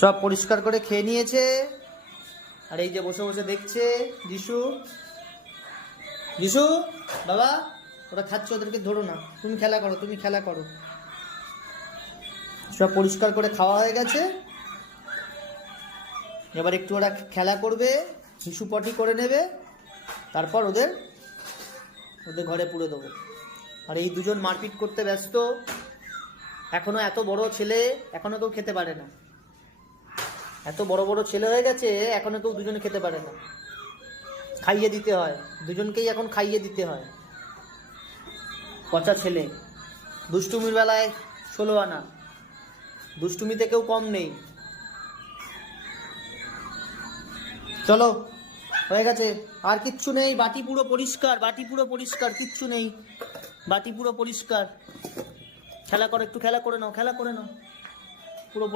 সব পরিষ্কার করে খেয়ে নিয়েছে। আর এই যে বসে বসে দেখছে যিশু। যিশু বাবা, ওরা খাচ্ছে, ওদেরকে ধরো না, তুমি খেলা করো, তুমি খেলা করো। সব পরিষ্কার করে খাওয়া হয়ে গেছে। এবার একটু ওরা খেলা করবে, শিশু পটি করে নেবে, তারপর ওদের ঘরে পুরে দেবো। আর এই দুজন মারপিট করতে ব্যস্ত। এখনো এত বড় ছেলে, এখনো কেউ খেতে পারে না। এত বড় বড় ছেলে হয়ে গেছে, এখনো কেউ দুজনে খেতে পারে না। খাইয়ে দিতে হয়, দুজনকেই এখন খাইয়ে দিতে হয়। পচা ছেলে। দুষ্টুমির বেলায় 16 আনা, দুষ্টুমিতে কেউ কম নেই। চলো, হয়ে গেছে, আর কিচ্ছু নেই। বাটি পুরো পরিষ্কার, বাটি পুরো পরিষ্কার, কিচ্ছু নেই, বাটি পুরো পরিষ্কার। খেলা করো, একটু খেলা করে নাও, খেলা করে নাও, পুরো